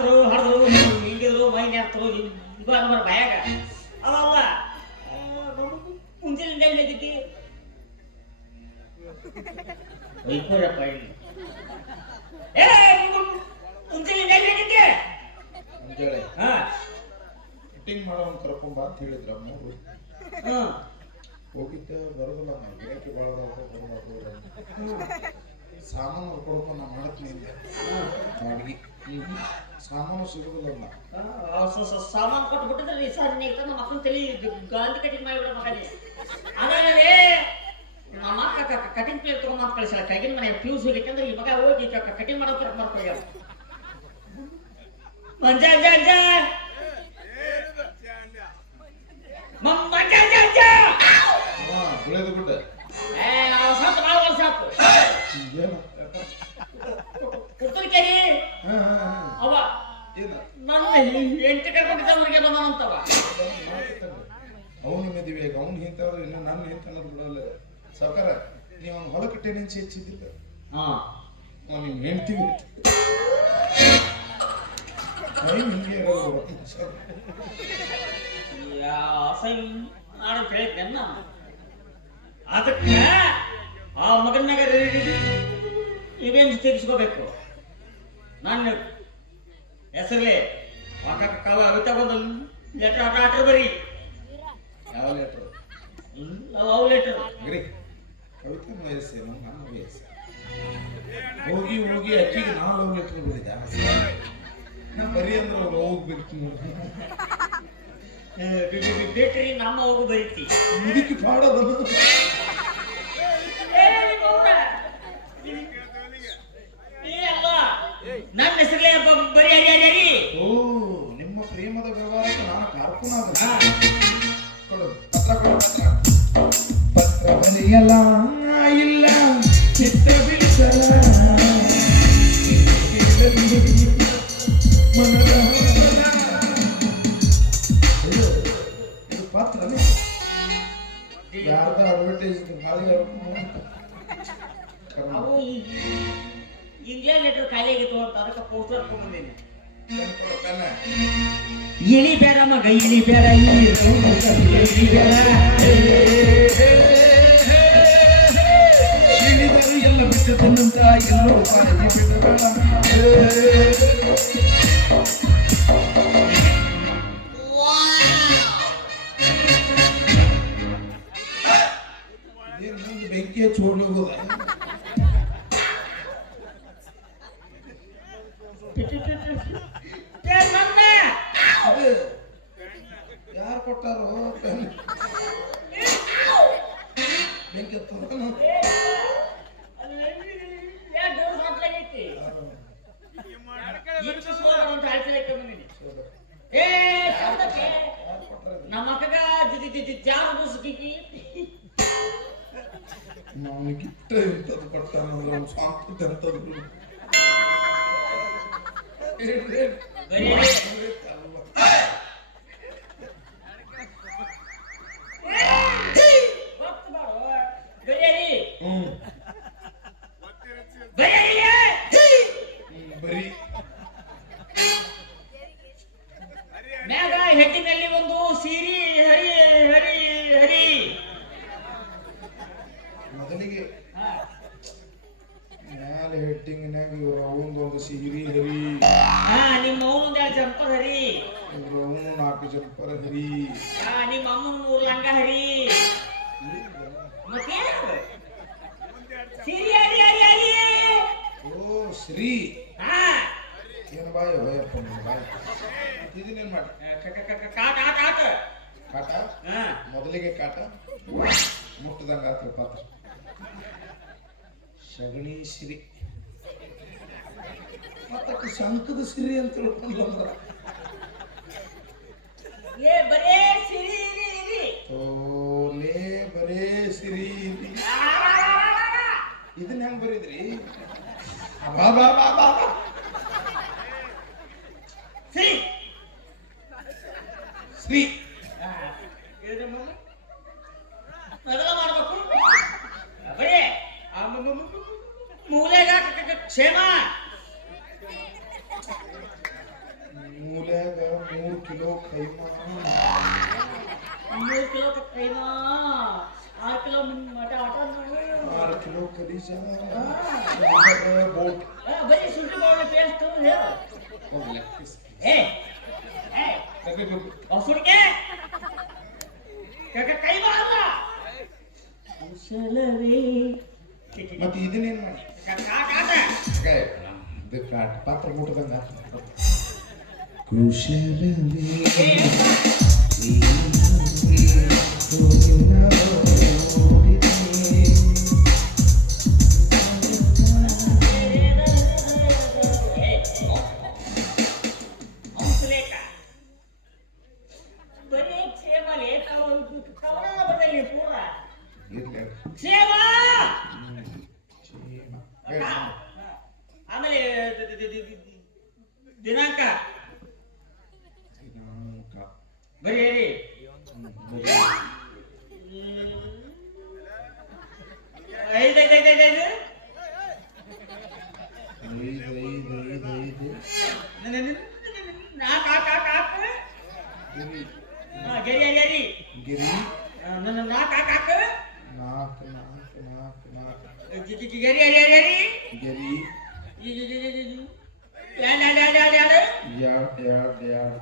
ಹತ್ತರು ಹಡ್ದು ಹಿಂಗಿದ್ರು ಮೈ ನೆರ್ತರು ಇದು ಅನ್ಬಾರ ಭಯಾಗ ಅವಲ್ಲ ಎಲ್ಲಿ ಹೋಗಿದ್ದಿ ಒಯ್ಕೋರಪ್ಪ ಇಲ್ಲಿ. ಏ ಮುಂಜಾನೆ ಎಲ್ಲಿ ಹೋಗಿದ್ದೆ ಮುಂಜಾನೆ ಹಾ ಫಿಟ್ಟಿಂಗ್ ಮಾಡೋನ್ ಕರ್ಕೊಂಬ ಅಂತ ಹೇಳಿದ್ರ ಮೂರು ಹೋಗಿದ್ದೆ ಬರೋದಿಲ್ಲ ನಾ ಗಿರಾಕಿ ಭಾಳ ಸಾಮಾನು ಕೊಡಪ್ಪ ನಮ್ಮ ಮಾಡ್ತೀನಿ ಬಾಡಿಗೆ ಸಾಮಾನು ಸಿಗುದಿಲ್ಲ ಸಾಮಾನು ಕೊಟ್ಟು ಬಿಟ್ಟಿದ್ರೆ ಸರ್ ನೀ ನಮ್ಮ ಮಕ್ಕಳ ತಲೆ ಗಾಂಧಿ ಕಟಿಂಗ್ ಮಾಡಿಬಿಡ ಮಗನೇ. ಅದೇ ನಮ್ಮ ಅಕ್ಕ ಕಟಿಂಗ್ ಪ್ಲೇಟ್ ತಗೊಂಡ್ ಕಳಿಸಿಲ್ಲ ಕೈಗಿನ ಮನೆ ಫ್ಯೂಸ್ ಹೋಗಿತ್ತು ಅಂದ್ರೆ ಈ ಮಗ ಹೋಗಿ ಕಟಿಂಗ್ ಮಾಡೋಕೆ ಕರೆಕ್ಟ್ ಮಾಡ್ಕೊಳ್ಳಿ ಮಂಜ. ಅವ ನನ್ನ ಎಂಟು ಕರ್ಕೊಂಡಿದ್ದ ಊರಿಗೆ ಬಂದವಂತವ ಅವನು ಮದುವೆ ಅವನು ಹಿಂತವ್ರು ಇನ್ನು ನನ್ನ ಹಿಂತ ಅನ್ನೋದು ಬಿಡಲ್ಲ. ಸಾವುಕಾರ ನೀವು ಅವ್ನು ಹೊಲ ಕಟ್ಟೆ ನೆನ್ಸಿ ಹೆಚ್ಚಿದ್ದಿಲ್ಲ. ಹಾ. ಅವ್ನು ನಿಮ್ಮ ಹೆಂಡ್ತಿ. ಹಿಂಗೆ ನಾನು ಅದಕ್ಕೆ ಆ ಮಗನಾಗ ಇವೆಂಜ್ ತೀರಿಸ್ಕೋಬೇಕು ನನ್ನ ಹೆಸರಲ್ಲಿ ಕವ ಅವಿತ ಬಂದು ಲೆಟ್ರ್ ಆಟ ಆಟ ಬರೀ. ಯಾವ ಲೆಟ್ರು ಅವು ಲೆಟರ್ ಗರಿ ಕವಿತೆ ವಯಸ್ಸೇನು ನನ್ನ ವಯಸ್ಸು ಹೋಗಿ ಹೋಗಿ ಅಕ್ಕಿಗೆ ನಾವು ಲವ್ ಲೆಟ್ರ್ ಬರೀದೆ? ನಾ ಬರೀ ಅಂದ್ರೆ ಅವ್ರು ಹೋಗ್ಬೇಕು ಬೇಕ್ರಿ ನಮ್ಮ ಹೋಗಿ ಬರೀತಿ. ಇದಕ್ಕೆ ಪಾಡ ಏ ಅಲ್ಲ ನನ್ನ ಹೆಸರಲ್ಲೇ ಬರೀ ಹರಿ ಹರಿ ಹರಿ ಓ ನಿಮ್ಮ ಪ್ರೇಮದ ವ್ಯವಹಾರಕ್ಕೆ ನಾನು ಕಾರ್ಕುನಾದ ಕೊಡು ಪತ್ರ ಪತ್ರ ಪತ್ರ ಬರೆಯಲ್ಲ ಇಲ್ಲ ಚಿತ್ರ ಬಿಡಿಸಲ. ಇದು ಪತ್ರನೇ ಯಾರ್ದ ಅಡ್ವರ್ಟೈಸ್ ಹಾಗೆ ಅವು ಇಂಗ್ಲೆಂಡ್ ಲೆಟರ್ ಖಾಲಿ ಆಗಿತ್ತು ಅಂತ ಅದಕ್ಕೆ ಪೋಸ್ಟರ್ இனி பேர மக இனி பேர இனி பேர இனிதரு எல்ல விட்டு தின்னும் தாய் எல்லோ ಬರೀ ಮ್ಯಾಗ ಹೆಟ್ಟಿನಲ್ಲಿ ಒಂದು ಸೀರಿ ಹರಿ ಹರಿ ಹರಿ ಮೊದಲಿಗೆ ಮ್ಯಾಲೆ ಹೆಟ್ಟಿಂಗ್ನಾಗ ಇವ್ರು ಒಂದು ಸಿಹಿರಿ ಹರಿ. ಹಾ ನಿಮ್ಮ ಅವನೊಂದ್ ಎರಡು ಜಂಪರ್ ಹರಿ. ಇವ್ರು ಅವನು ನಾಲ್ಕು ಜಂಪರ್ ಹರಿ. ಹಾ ನಿಮ್ಮ ಅಮ್ಮನ ಮೂರು ಲಂಗ ಹರಿ. ಮತ್ತೆ? ಸೀರಿ ಹರಿ ಹರಿ ಹರಿ. ಓ ಶ್ರೀ ಹಾ. ಏನು ಬಾಯ್ ಹೋಯಪ್ಪ ಬಾಯ್. ಇದನ್ನೇನು ಮಾಡಿ? ಕ- ಕಾ ಕ- ಕಾಟ ಮೊದಲಿಗೆ ಕಾಟ? ಮುಟ್ಟದಂಗ ಆತ್ರ ಪಾತ್ರ. ಸಗಣಿ ಸಿರಿ. ಮತ್ತಕ್ಕೆ ಶಂಕದ ಸಿರಿ ಅಂತ ತಿಳ್ಕೊಂಡು ಬಂದ್ರ. ಏ ಬರೇ ಸಿರಿ ಇರಿ ಇರಿ. ಓಲೇ ಬರೇ ಸಿರಿ. ಇದನ್ನ ಹೆಂಗ್ ಬರೀದ್ರಿ? ಬಾ ಬಾ ಬಾ ಬಾ ಬಾ. ಸಿರಿ ಶ್ರೀ ಹಾ. ಇದು ಮೊದಲು ಮೊದಲು ಮಾಡ್ಬೇಕು ಬರೀ ಆ ಮು- ಮು- ಮು- ಮು- ಮೂಲೆಗ ಕ- ಕ- ಕ್ಷೇಮ ಕಿಲೋ ಕೈಮಾ ಮೂರು ಕಿಲೋ ಕೈಮಾ ಆರು ಕಿಲೋ ಮಟ ಮಟನ್ ಆರು ಕಿಲೋ ಕರೀಜ ಆ. ಬೋಟ್ ಬರೀ ಸುಳ್ಳು ಬಾಳ ಟೇಸ್ಟ್ ಹೇಳು ಹೋಗಿ ಲೆಕ್ಕಿಸಿ ಏ ಏ ಬಸುಳಿಕೆ ಕೈಮಾ ಅಲ್ಲ ಕುಶಲವೇ ಮತ್ತೆ ಇದನ್ನೇನ್ ಮಾಡಿ ಕಾಕಾಟ ಇದು ಕಾಟ್ ಪಾತ್ರ ಮುಟ್ಟದಂಗ Crucially, you know, you know. Galeri. Hayır, hayır, hayır, hayır. Hayır, hayır, hayır, hayır. Ne, ne, ne? Ak, ak, ak, ak. Geri. Ha, geri, geri. Geri. Ne, ne, nak, ak, ak. Nak, nak, nak, nak. Geri, geri, geri. Geri. Geri. यार यार यार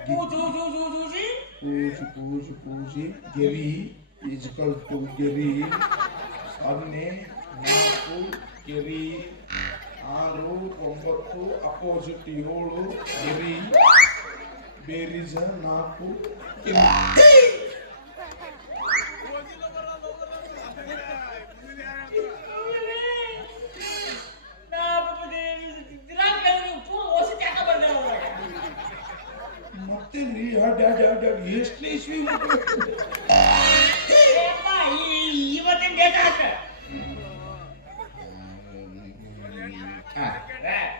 पूजी पूज पूज पूजी गिरी is equal to गिरी ಸೊನ್ನೆ ನಾಲ್ಕು ಗಿರಿ ಆರು ಒಂಬತ್ತು ಅಪೋಸಿಟ್ ಏಳು ಗಿರಿ ಬೇರಿಜ ನಾಲ್ಕು ಕಿರಿ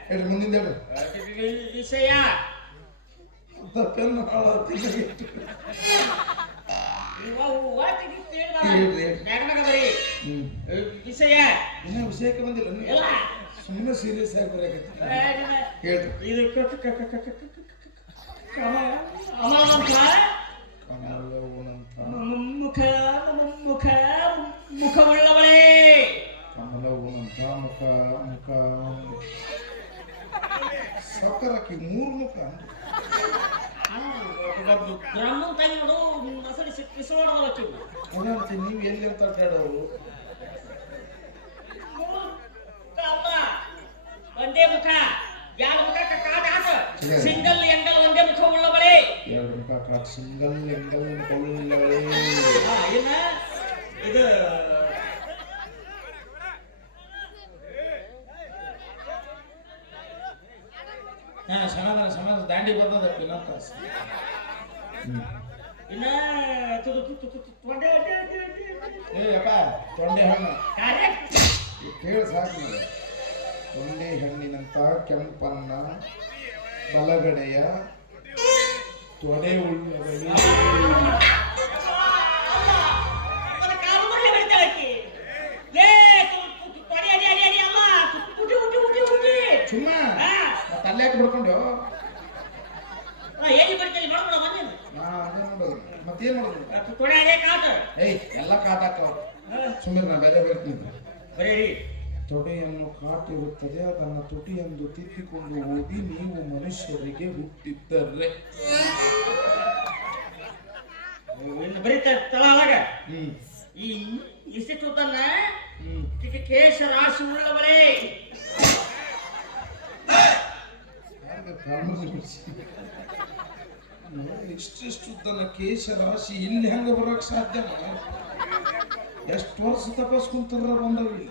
ಹೇಳಿ ಮುಂದಿನ ಹೇಳಿ ವಿಷಯ ತಪ್ಪೇನು ವಿಷಯ ವಿಷಯಕ್ಕೆ ಬಂದಿಲ್ಲ ಸುಮ್ಮನೆ ಸೀರಿಯಸ್ ಆಗಿ ಬರಕತ್ತಿ ಹೇಳ್ರಿ ಇದು ಕಮಲ ಕಮಲ ಮುಖ ಸಕ್ಕರಕ್ಕೆ ಮೂರು ಮುಖ ಬ್ರಹ್ಮನ್ ತಾಯಿ ನೋಡು ಮಸಳಿ ಕಿಸೋಡದಕ್ಕೆ ಅದಂತೆ ನೀವು ಎಲ್ಲಿ ಅಂತ ಅಡ್ಡಾಡೋರು ಒಂದೇ ಮುಖ. ಎರಡು ಮುಖ? ಕಾಟ ಸರಿ. ಸಿಂಗಲ್ ಎಂಗಲ್ ಒಂದೇ ಮುಖ ಉಳ್ಳವಳೇ ಎರಡು ಮುಖ ಕಾಟ್ ಸಿಂಗಲ್ ಎಂಗಲ್ ಇದು ನಾನು ಸಮಾಧಾನ ಸಮಾಧಾನ ದಾಂಡಿ ಬರ್ತದಪ್ಪ ಇನ್ನೊಂದು ತಾಸು ತೊಂಡೆ ಏ ಅಪ್ಪ ಹಣ್ಣು. ಕೇಳಿ ಸಾಕು ತೊಂಡೆ ಹಣ್ಣಿನಂತ ಕೆಂಪನ್ನ ಬಲಗಡೆಯ ತೊಡೆ ಉಳ್ಳ ಮಾತಿರುತ್ತದೆ ಅದನ್ನು ತುಟಿಯೆಂದು ತಿದ್ದಿಕೊಂಡು ಓದಿ ನೀವು ಮನುಷ್ಯರಿಗೆ ಹುಟ್ಟಿದ್ದರೆ. ಈ ಇಸಿತೂತನ್ನ ಕೇಶ ರಾಶಿ ಉಳ್ಳವರೇ ಇಷ್ಟಿಷ್ಟು ತನ್ನ ಕೇಶ ರಾಶಿ ಇಲ್ಲಿ ಹೆಂಗ ಬರಕ್ ಸಾಧ್ಯನ ಎಷ್ಟು ವರ್ಷ ತಪಸ್ ಕುಂತರ ಬಂದವಿಲ್ಲ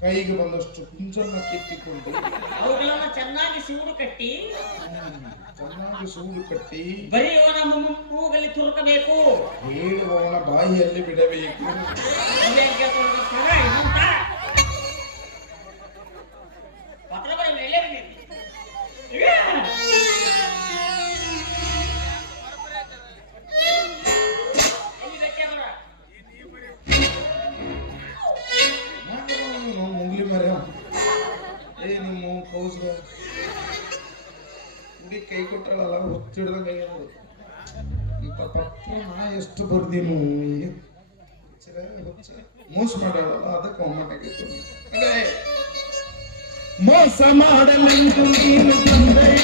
ಕೈಗೆ ಬಂದಷ್ಟು ಕುಂಚನ್ನ ಕಿತ್ತಿಕೊಂಡು ಅವುಗಳನ್ನ ಚೆನ್ನಾಗಿ ಸೂಡು ಕಟ್ಟಿ. ಚೆನ್ನಾಗಿ ಸೂಡು ಕಟ್ಟಿ. ಬರೆಯುವನ ಮೂಗಲ್ಲಿ ತುರುಕಬೇಕು. ಹೇಳುವವನ ಬಾಯಿಯಲ್ಲಿ ಬಿಡಬೇಕು. ಪತ್ರ ನಾ ಎಷ್ಟು ಬರ್ದಿನು ಮೋಸ ಮಾಡಾಳಲ್ಲ ಅದಕ್ಕೆ ಅದೇ ಮೋಸ ಮಾಡಲೆಂದು ನೀನು ಬಂದೆಯ?